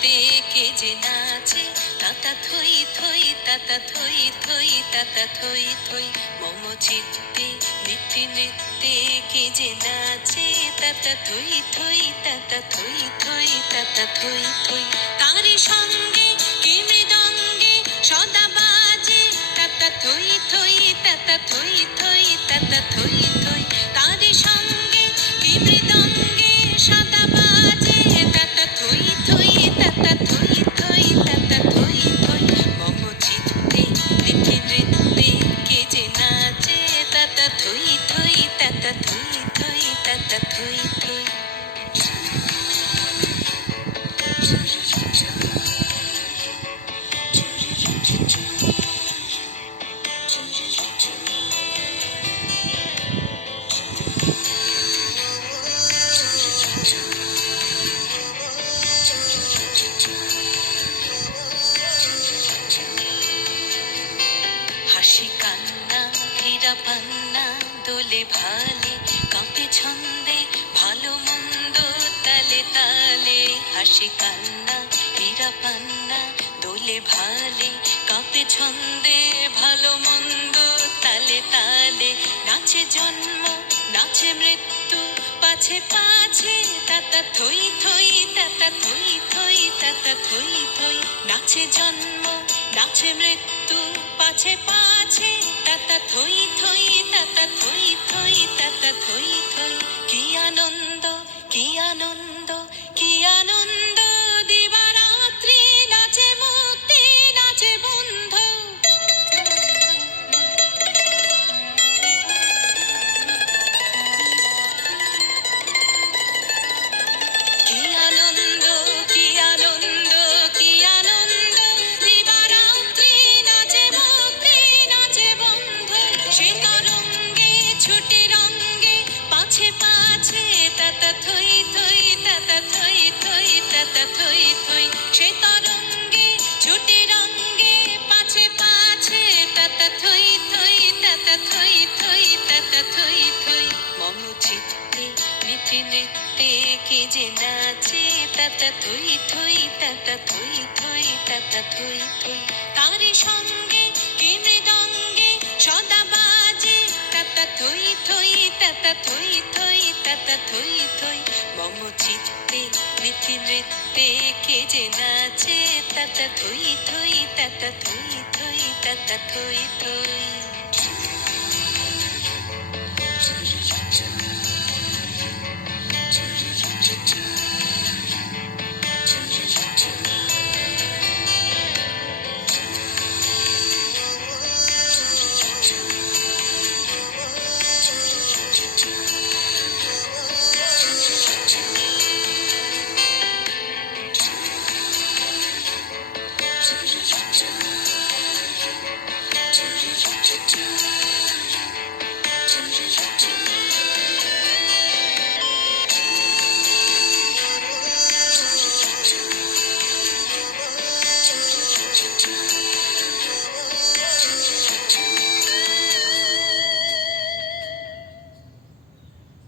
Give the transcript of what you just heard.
নৃত্যে কে যে নাচে, তাতা থই থই তাতা থই থই তাতা থই থই। মম চিত্তে নৃত্যে নৃত্যে কে যে নাচে, তাতা থই থই তাতা থই থই তাতা থই থই। তারি সঙ্গে কি মৃদঙ্গে সদা বাজে, তাতা থই থই তাতা থই থই তাতা থই থই। তারি সঙ্গে কি মৃদঙ্গে সদা বাজে, তাতা থই থই তাতা থই থই তাতা থই থই। মম চিত্তে নৃত্যে নৃত্যে কে যে নাচে, তাতা থই থই তাতা থই থই তাতা থই থই। হাসি কান্না হীরা পান্না দোলে ভালে, কাঁপে ছন্দে ভালো মন্দ তালে তালে। হাসি কান্না হীরা পান্না দোলে ভালে, কাঁপে ছন্দে ভালো মন্দ তালে তালে। নাচে জন্ম নাচে মৃত্যু পাছে পাছে, তাতা থই থই তাতা থই থই তাতা থই থই। নাচে জন্ম নাচে মৃত্যু পাছে পাছে, তাতা থই থই তাতা থই থই তাতা থই থই। কি আনন্দ কি আনন্দ কি আনন্দ, দিবারাত্রি নাচে মুক্তি নাচে বন্ধ। কি আনন্দ কি আনন্দ কি আনন্দ, দিবারাত্রি নাচে মুক্তি নাচে বন্ধ। সে তরঙ্গে ছুটে রঙ্গে পাছে পাছে, তাতা থই থই তাতা থই থই তাতা থই থই। সে তরঙ্গে ছুটে রঙ্গে পাছে পাছে, তাতা থই থই তাতা থই থই তাতা থই থই। মম চিত্তে নৃত্যে নৃত্যে কে যে নাচে, তাতা থই থই তাতা থই থই তাতা থই থই। তারি সঙ্গে কি মৃদঙ্গে সদা বাজে, তাতা থই থই তাতা থই থই তাতা থই থই। মম চিত্তে নৃত্যে নৃত্যে কে যে নাচে, তাতা থই থই তাতা থই থই তাতা থই থই।